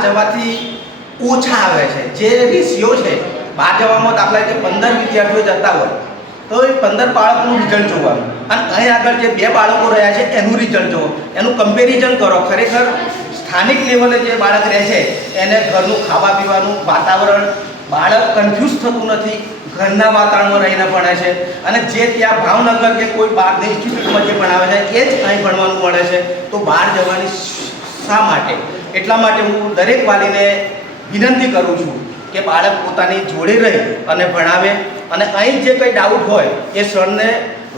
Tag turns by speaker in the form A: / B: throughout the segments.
A: જવાથી ઓછા આવે છે. જે રેશિયો છે, બહાર જવામાં દાખલા કે પંદર વિદ્યાર્થીઓ જતા હોય, તો એ પંદર બાળકોનું રિઝલ્ટ જોવાનું. અને અહીં આગળ જે બે બાળકો રહ્યા છે, એનું રિઝલ્ટ જોવો. એનું કમ્પેરિઝન કરો. ખરેખર સ્થાનિક લેવલે જે બાળક રહે છે, એને ઘરનું ખાવા પીવાનું, વાતાવરણ, બાળક કન્ફ્યુઝ થતું નથી, ઘરના વાતાવરણમાં રહીને ભણે છે. અને જે ત્યાં ભાવનગર કે કોઈ બહારની ઇન્સ્ટિટ્યૂટમાં જે ભણાવે છે, એ જ અહીં ભણવાનું મળે છે. તો બહાર જવાની શા માટે? એટલા માટે હું દરેક વાલીને વિનંતી કરું છું કે બાળક પોતાની જોડે રહે અને ભણાવે. અને અહીં જે કંઈ ડાઉટ હોય, એ સરને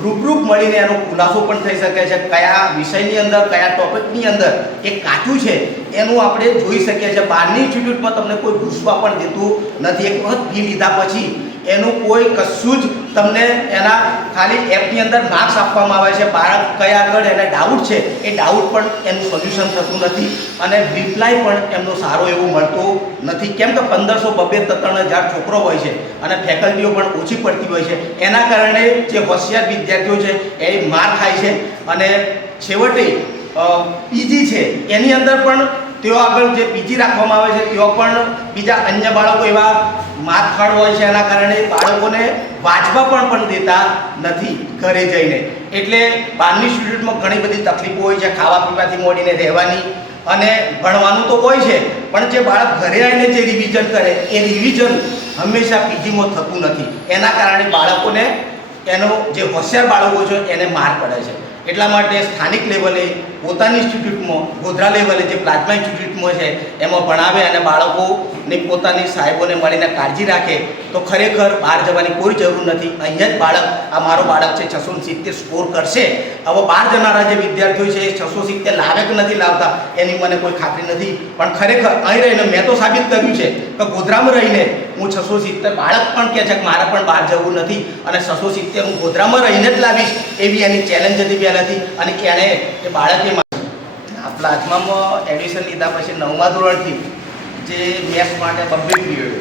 A: રૂબરૂપ મળીને એનો ખુલાસો પણ થઈ શકે છે કયા વિષયની અંદર, કયા ટોપિકની અંદર એ કાચું છે, એનું આપણે જોઈ શકીએ છીએ. બહારની ઇન્સ્ટિટ્યૂટમાં તમને કોઈ ઘૂસવા પણ દેતું નથી. એક વખત ફી લીધા પછી એનું કોઈ કશું જ તમને એના ખાલી એપની અંદર માર્ક્સ આપવામાં આવે છે. બાળક કયા આગળ એને ડાઉટ છે, એ ડાઉટ પણ એનું સોલ્યુશન થતું નથી અને રિપ્લાય પણ એમનો સારો એવો મળતો નથી. કેમ કે પંદરસો બબે ત્રણ હજાર છોકરો હોય છે અને ફેકલ્ટીઓ પણ ઓછી પડતી હોય છે. એના કારણે જે હોશિયાર વિદ્યાર્થીઓ છે, એ માર ખાય છે અને છેવટે પીજી છે, એની અંદર પણ તેઓ આગળ જે પીજી રાખવામાં આવે છે, તેઓ પણ બીજા અન્ય બાળકો એવા માથખડ હોય છે એના કારણે બાળકોને વાંચવા પણ પણ દેતા નથી ઘરે જઈને. એટલે બહારની સ્ટુડન્ટમાં ઘણી બધી તકલીફો હોય છે, ખાવા પીવાથી મોડીને રહેવાની અને ભણવાનું તો હોય છે, પણ જે બાળક ઘરે આવીને જે રિવિઝન કરે, એ રિવિઝન હંમેશા પીજીમાં થતું નથી. એના કારણે બાળકોને એનો જે હોશિયાર બાળકો છે, એને માર પડે છે. એટલા માટે સ્થાનિક લેવલે પોતાની ઇન્સ્ટિટ્યૂટમાં ગોધરા લેવલે જે પ્લાઝમા ઇન્સ્ટિટ્યૂટમાં છે, એમાં ભણાવે અને બાળકોને પોતાની સાહેબોને મળીને કાળજી રાખે, તો ખરેખર બહાર જવાની કોઈ જરૂર નથી. અહીંયા જ બાળક, આ મારો બાળક છે, છસો સિત્તેર સ્કોર કરશે. હવે બહાર જનારા જે વિદ્યાર્થીઓ છે, એ છસો સિત્તેર લાવે કે નથી લાવતા. એની મને કોઈ ખાતરી નથી. પણ ખરેખર અહીં રહીને મેં તો સાબિત કર્યું છે કે ગોધરામાં રહીને હું છસો સિત્તેર બાળક પણ કહે છે કે મારે પણ બહાર જવું નથી અને છસો સિત્તેર હું ગોધરામાં રહીને જ લાવીશ એવી એની ચેલેન્જ હતી પહેલાંથી. અને એણે એ બાળકે પ્લાઝમામાં એડમિશન લીધા પછી નવમા ધોરણથી જે મેથ્સ માટે બબ્બે પીરિયડ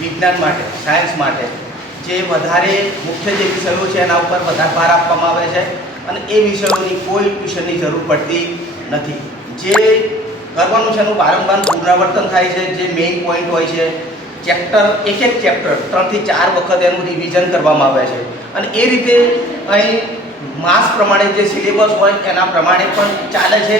A: વિજ્ઞાન માટે સાયન્સ માટે જે વધારે મુખ્ય જે વિષયો છે એના ઉપર વધારે ભાર આપવામાં આવે છે અને એ વિષયોની કોઈ ટ્યુશનની જરૂર પડતી નથી. જે કરવાનું છે એનું વારંવાર પુનરાવર્તન થાય છે, જે મેઇન પોઈન્ટ હોય છે ચેપ્ટર એક એક ચેપ્ટર ત્રણથી ચાર વખત એનું રિવિઝન કરવામાં આવે છે. અને એ રીતે અહીં માસ પ્રમાણે જે સિલેબસ હોય એના પ્રમાણે પણ ચાલે છે.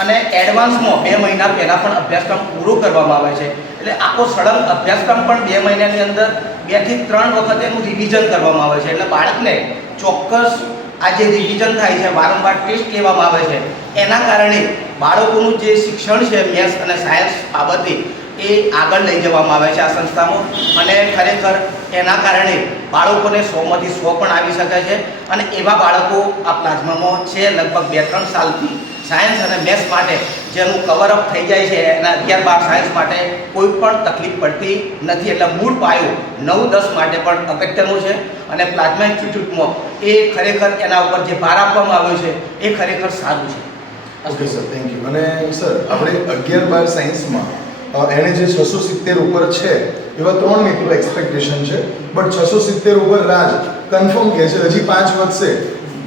A: અને એડવાન્સમાં બે મહિના પહેલાં પણ અભ્યાસક્રમ પૂરો કરવામાં આવે છે. એટલે આખો સળંગ અભ્યાસક્રમ પણ બે મહિનાની અંદર બેથી ત્રણ વખત એનું રિવિઝન કરવામાં આવે છે. એટલે બાળકને ચોક્કસ આ જે રિવિઝન થાય છે, વારંવાર ટેસ્ટ લેવામાં આવે છે, એના કારણે બાળકોનું જે શિક્ષણ છે મેથ્સ અને સાયન્સ બાબતે એ આગળ લઈ જવામાં આવે છે આ સંસ્થામાં. અને ખરેખર એના કારણે બાળકોને સોમાંથી સો પણ આવી શકે છે. અને એવા બાળકો આ પ્લાઝમામાં છે લગભગ બે ત્રણ સાલથી. સાયન્સ અને મેથ્સ માટે જેનું કવરઅપ થઈ જાય છે એના અગિયાર બાર સાયન્સ માટે કોઈ પણ તકલીફ પડતી નથી. એટલે મૂળ પાયો નવ દસ માટે પણ અગત્યનું છે અને પ્લાઝમા ઇન્સ્ટિટ્યૂટમાં એ ખરેખર એના ઉપર જે ભાર આપવામાં આવ્યો છે એ ખરેખર સારું છે.
B: ઓકે સર થેન્ક યુ અને સર આપણે અગિયાર બાર સાયન્સમાં એણે જે છસો સિત્તેર ઉપર છે, એવા ત્રણ મિત્રો એક્સપેક્ટેશન છે. બટ છસો સિત્તેર ઉપર રાજ કન્ફર્મ કહે છે, હજી પાંચ વધશે.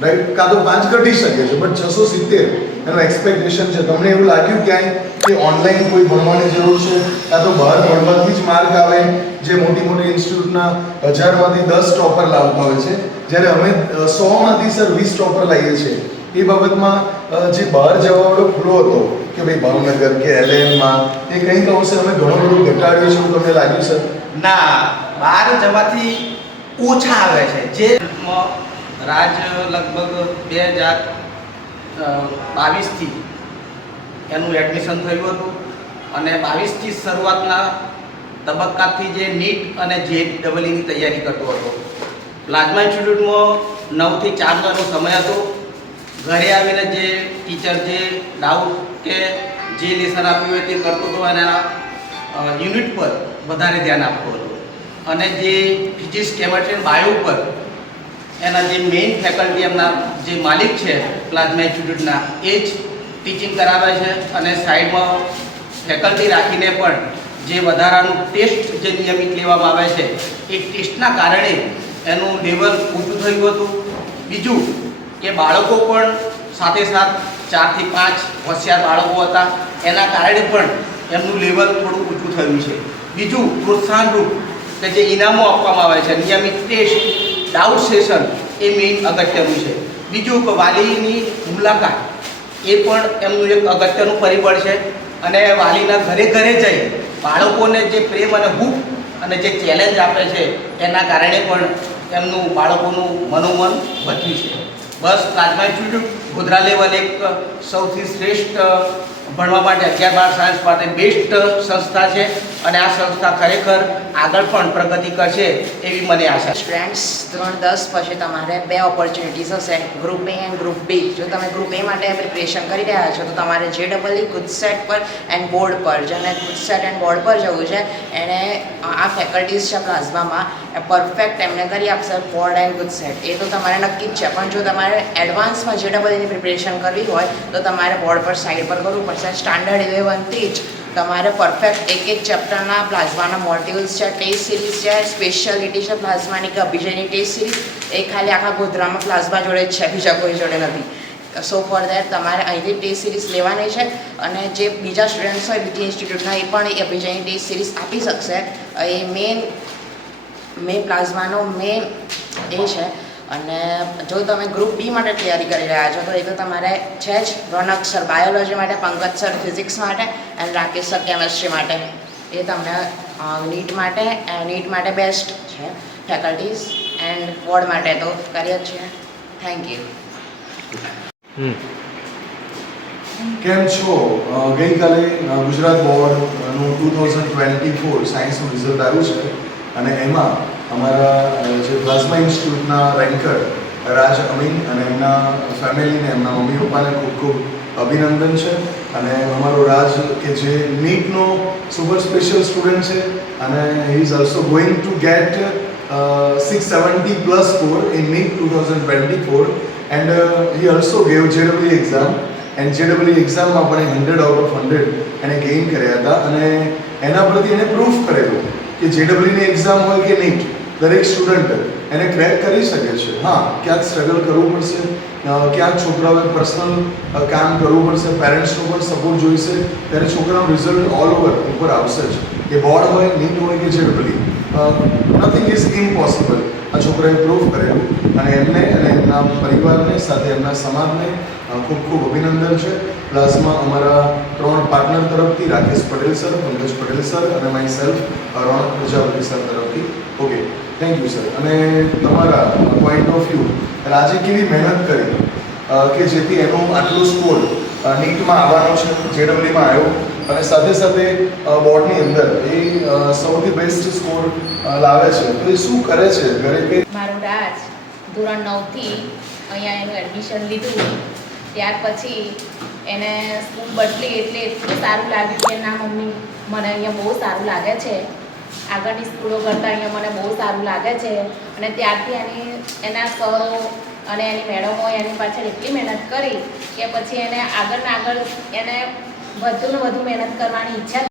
B: રાઈટ કાં તો પાંચ ઘટી શકે છે બટ છસો સિત્તેર એનું એક્સપેક્ટેશન છે. તમને એવું લાગ્યું ક્યાંય કે ઓનલાઈન કોઈ ભણવાની જરૂર છે? કાં તો બહાર ભણવાથી જ માર્ક આવે જે મોટી મોટી ઇન્સ્ટિટ્યૂટના હજારમાંથી દસ ટોપર લાવતા હોય છે? જ્યારે અમે સોમાંથી સર વીસ ટોપર લાવીએ છીએ. એ બાબતમાં જે બહાર જવાવાળો ખુલ્લો હતો કે ભાઈ ભાવનગર કે એલએનમાં એ કંઈક અંશે અમે ઘણું બધું ઘટાડ્યું છે તમને લાગ્યું સર
A: ના, બહાર જવાથી ઓછા આવે છે. જે રાજ લગભગ બે હજાર બાવીસથી એનું એડમિશન થયું હતું. અને બાવીસથી શરૂઆતના તબક્કાથી જે નીટ અને જે ડબલઈની તૈયારી કરતો હતો. પ્લાઝમા ઇન્સ્ટિટ્યૂટમાં નવથી ચારનો એનો સમય હતો. ઘરે આવીને જે ટીચર જે ડાઉટ કે જે લેસન આપ્યું હોય તે કરતો હતો અને યુનિટ પર વધારે ધ્યાન આપતો હતો. અને જે ફિઝિક્સ કેમેસ્ટ્રી બાયો ઉપર એના જે મેઇન ફેકલ્ટી એમના જે માલિક છે પ્લાઝમા ઇન્સ્ટિટ્યૂટના એ જ ટીચિંગ કરાવે છે અને સાઈડમાં ફેકલ્ટી રાખીને પણ જે વધારાનું ટેસ્ટ જે નિયમિત લેવામાં આવે છે, એ ટેસ્ટના કારણે એનું લેવલ ઊંચું થયું હતું. બીજું કે બાળકો પણ સાથે સાથ ચારથી પાંચ હોશિયાર બાળકો હતા, એના કારણે પણ એમનું લેવલ થોડું ઊંચું થયું છે. બીજું પ્રોત્સાહનરૂપ કે જે ઇનામો આપવામાં આવે છે, નિયમિત ટેસ્ટ ડાઉટ સેશન એ મેઇન અગત્યનું છે. બીજું કે વાલીની મુલાકાત. એ પણ એમનું એક અગત્યનું પરિબળ છે. અને વાલીના ઘરે ઘરે જઈ બાળકોને જે પ્રેમ અને હૂફ અને જે ચેલેન્જ આપે છે, એના કારણે પણ એમનું બાળકોનું મનોમન વધ્યું છે. બસ પ્લાઝમા ઇન્સ્ટિટ્યૂટ ગોધરા લેવલ એક સૌથી શ્રેષ્ઠ ભણવા માટે અગિયાર બાર સાયન્સ માટે બેસ્ટ સંસ્થા છે અને આ સંસ્થા ખરેખર આગળ પણ પ્રગતિ કરશે એવી મને આશા
C: સ્ટુડન્ટ્સ ધોરણ દસ પછી તમારે બે ઓપોર્ચ્યુનિટીઝ હશે. Group A and group B જો તમે ગ્રુપ એ માટે પ્રિપરેશન કરી રહ્યા છો, તો તમારે જે ડબલ ઈ ગુજસેટ પર એન્ડ બોર્ડ પર. જેને ગુજસેટ એન્ડ બોર્ડ પર જવું છે એણે આ ફેકલ્ટીઝ છે પ્લાઝમામાં પરફેક્ટ એમને કરી આપશે બોર્ડ એન્ડ ગુજસેટ એ તો તમારે નક્કી જ છે. પણ જો તમારે એડવાન્સમાં જે ડબલ એની પ્રિપરેશન કરવી હોય, તો તમારે બોર્ડ પર સાઈડ પર કરવું પડશે. સ્ટાન્ડર્ડ ઇલેવનથી જ તમારે પરફેક્ટ એક એક ચેપ્ટરના પ્લાઝમાના મોડ્યુલ્સ છે ટેસ્ટ સિરીઝ છે સ્પેશિયાલિટી છે પ્લાઝમાની કે અભિજયની ટેસ્ટ સિરીઝ એ ખાલી આખા ગોધરામાં પ્લાઝમા જોડે છે, બીજા કોઈ જોડે નથી. સો ફોર દેટ તમારે અહીંથી ટેસ્ટ સિરીઝ લેવાની છે અને જે બીજા સ્ટુડન્ટ્સ હોય બીજી ઇન્સ્ટિટ્યૂટના એ પણ એ અભિજયની ટેસ્ટ સિરીઝ આપી શકશે. એ મેઇન મેઇન પ્લાઝમાનો મેઇન એ છે. અને જો તમે ગ્રુપ બી માટે તૈયારી કરી રહ્યા છો તો એ તો તમારે છે જ રોનક સર બાયોલોજી માટે પંકજ સર ફિઝિક્સ માટે એન્ડ રાકેશ સર કેમેસ્ટ્રી માટે. એ તમને નીટ માટે નીટ માટે બેસ્ટ છે. ફેકલ્ટીઝ એન્ડ બોર્ડ માટે તો કરીએ જ છીએ. થેન્ક યુ
B: કેમ છો? ગઈકાલે ગુજરાત બોર્ડનું ટુ થાઉઝન્ડ ટ્વેન્ટી ફોર સાયન્સનું રિઝલ્ટ આવ્યું છે. અને એમાં અમારા જે પ્લાઝમા ઇન્સ્ટિટ્યૂટના રેન્કર રાજ અમીન અને એમના ફેમિલીને એમના મમ્મી પપ્પાને ખૂબ ખૂબ અભિનંદન છે. અને અમારો રાજ કે જે નીટનો સુપર સ્પેશિયલ સ્ટુડન્ટ છે અને he is also going to get six seventy plus four in NEET two thousand twenty four and he also gave જેડબલી exam and જેડબલી એક્ઝામમાં પણ હંડ્રેડ આઉટ ઓફ હંડ્રેડ એને ગેઇન કર્યા હતા. અને એના પરથી એને પ્રૂફ કરેલું કે જેડબલ્યુની એક્ઝામ હોય કે નીટ દરેક સ્ટુડન્ટ એને ક્રેક કરી શકે છે. હા, ક્યાંક સ્ટ્રગલ કરવું પડશે ક્યાંક છોકરાઓએ પર્સનલ કામ કરવું પડશે પેરેન્ટ્સનો પણ સપોર્ટ જોઈશે, ત્યારે છોકરાનું રિઝલ્ટ ઓલ ઓવર ઉપર આવશે જ. એ બોર્ડ હોય નીટ હોય કે જેડબલ્યુ નથિંગ ઇઝ ઇમ્પોસિબલ આ છોકરાએ પ્રૂફ કરેલું. અને એમને અને એમના પરિવારને સાથે એમના સમાજને ખૂબ ખૂબ અભિનંદન છે. પ્લસમાં અમારા ત્રણ પાર્ટનર તરફથી, રાકેશ પટેલ સર પંકજ પટેલ સર અને myself Ronak Prajapati sir તરફથી. ઓકે થેન્ક યુ સર અને તમારા પોઈન્ટ ઓફ વ્યૂ રાજે કેવી મહેનત કરી કે જેથી એનો આટલો સ્કોર નીટમાં આવવાનો છે જેડબલીમાં આવ્યો, અને સાથે સાથે બોર્ડની અંદર એ સૌથી બેસ્ટ સ્કોર લાવે છે. તો એ શું કરે છે ઘરે કે
D: મારું રાજ ધોરણ નવથી અહીંયા એનું એડમિશન લીધું, ત્યાર પછી એને સ્કૂલ બદલી એટલે એટલું સારું લાગ્યું કે ના, મમ્મી, મને અહીંયા બહુ સારું લાગે છે. આગળની સ્કૂલો કરતાં અહીંયા મને બહુ સારું લાગે છે. અને ત્યારથી એની, એના સરો અને એની મેડમો એની પાછળ એટલી મહેનત કરી કે પછી એને આગળ ને આગળ એને વધુ ને વધુ મહેનત કરવાની ઈચ્છા